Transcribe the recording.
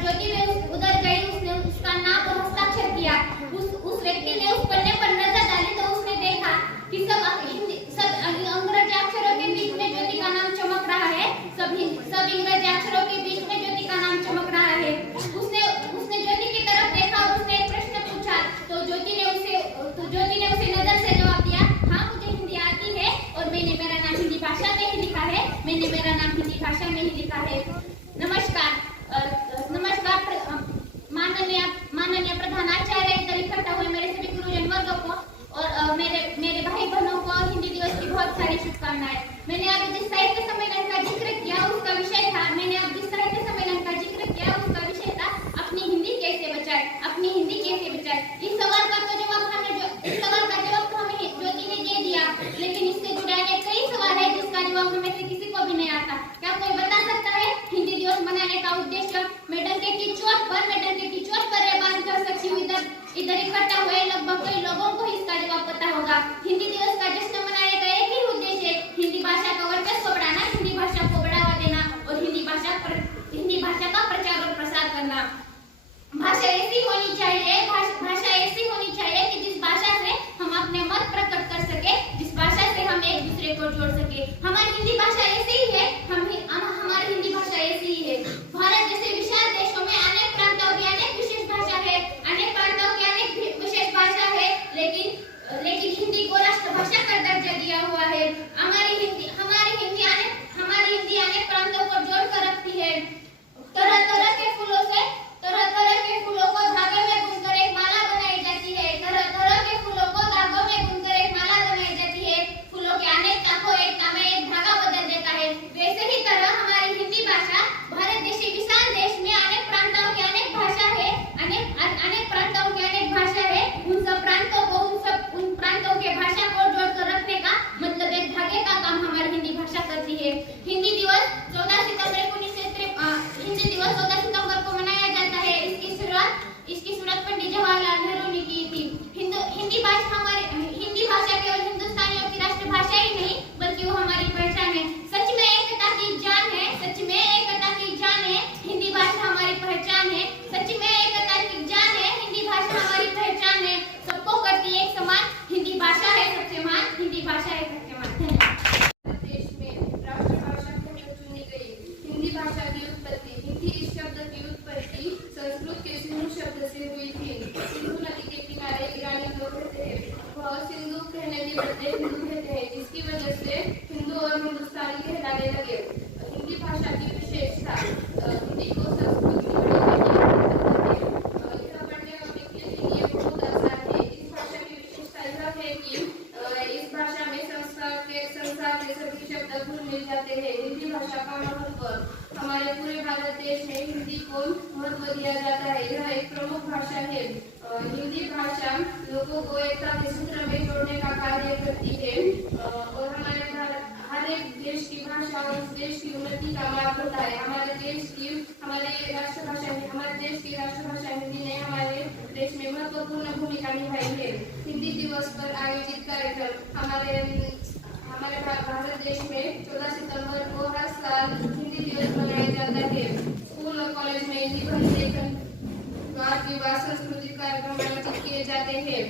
ज्योति में उधर गई, उसने उसका नाम और हस्ताक्षर किया। उस व्यक्ति ने उस पन्ने पर नजर डाली तो उसने देखा कि सब अंग्रेजी अक्षरों के बीच में ज्योति का नाम चमक रहा है। सब अंग्रेजी अक्षरों के बीच में ज्योति का नाम चमक रहा है। उसने ज्योति की तरफ देखा और उसने एक प्रश्न पूछा तो ज्योति ने उसे नजर से जवाब दिया, हाँ मुझे हिंदी आती है और मैंने मेरा नाम हिंदी भाषा में ही लिखा है। नमस्कार माननीय प्रधानाचार्य, इधर इकट्ठा हुए मेरे सभी गुरुजन वर्गों को और मेरे भाई बहनों को हिंदी दिवस की बहुत सारी शुभकामनाएं। मैंने अभी जिस साहित्य सम्मेलन का जिक्र किया उसका विषय था अपनी हिंदी कैसे बचाए। इस सवाल का जवाब हमें ज्योति ने दे दिया, लेकिन इससे जुड़े अनेक कई सवाल है जिसका जवाब हमें से किसी को भी नहीं आता। क्या कोई बता सकता है हिंदी दिवस मनाने का उद्देश्य? मैं डंके की चोट पर ये बात कर सकती हूँ। इधर इकट्ठा हुए लगभग कई लोगों को इसका जवाब पता होगा। हिंदी दिवस का जश्न मनाने का एक ही उद्देश्य है, हिंदी भाषा का वर्चस्व बढ़ाना, हिंदी भाषा को बढ़ावा देना और हिंदी भाषा का प्रचार और प्रसार करना। भाषा ऐसी होनी चाहिए कि जिस भाषा से हम अपने मत प्रकट कर सके, जिस भाषा से हम एक दूसरे को जोड़ सके। हमारी हिंदी भाषा ऐसी ही है, हमारी हिंदी भाषा ऐसी ही है। भारत जैसे विशाल देशों में अनेक प्रांतों की अनेक विशेष भाषा है, लेकिन हिंदी को राष्ट्रभाषा का दर्जा दिया हुआ है। हमारी हिंदी अनेक प्रांतों को जोड़कर रखती है। तरह तरह के फूलों को धागे में बुनकर एक माला बनाई जाती है। फूलों के अनेक ताकों एक में एक धागा बदल देता है। वैसे ही तरह हमारी हिंदी भाषा भारत जैसे विशाल देश में अनेक प्रांतों की अनेक भाषा है। उन प्रांतों के भाषा को जोड़कर रखने का मतलब एक धागे का काम हमारी हिंदी भाषा करती है। हिंदी दिवस 14 सितंबर को मनाया जाता है। इसकी शुरुआत पंडित जवाहरलाल नेहरू ने की थी। हिंदी भाषा केवल हिंदुस्तानियों की राष्ट्रभाषा ही नहीं बल्कि वो हमारी पहचान है। सच में एकता की जान है। हिंदी भाषा हमारी पहचान है। सबको करती है एक समान। हिंदी भाषा है सबसे महान। देश में राष्ट्रभाषा कहकर चुनी गई। हिंदी भाषा की उत्पत्ति, हिंदी इस शब्द की उत्पत्ति संस्कृत के सिंधु शब्द से हुई थी। सिंधु नदी के किनारे ईरानी लोग रहते हैं, वह सिंधु कहने के बदले हिंदू कहते हैं, जिसकी वजह से हिंदू और हिंदुस्तानी कहलाने लगे। हिंदी भाषा की विशेषता, हिंदी को संस्कृत की पढ़ने और लिखने के लिए बहुत आसान है। इस भाषा की विशेषता यह है कि इस भाषा में संसार के सभी शब्द घुल मिल जाते हैं। हिंदी भाषा का महत्व, हमारे पूरे भारत देश में हिंदी को महत्व दिया जाता है। यह एक प्रमुख भाषा है। हिंदी भाषा लोगों को एकता के सूत्र में जोड़ने का कार्य करती है और हर एक देश की भाषा और उस देश की उन्नति का मार्ग होता है। हमारे देश की राष्ट्रभाषा हिंदी ने हमारे देश में महत्वपूर्ण भूमिका निभाई है। हिंदी दिवस पर आयोजित कार्यक्रम हमारे भारत देश में 14 सितंबर को हर साल हिंदी दिवस मनाया जाता है। स्कूल और कॉलेज में निबंध लेखन, वाद विवाद, सांस्कृतिक कार्यक्रम आयोजित किए जाते हैं।